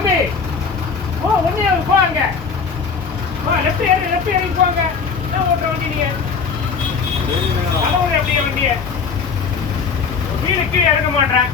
தம்பி போ ஒன்னே போங்க லெஃப்ட் ஏறி போங்க என்ன ஓட்டுற வண்டி நீங்க தலைவர் அப்படியே வண்டிய வீடு கீழே இறங்க மாட்டேன்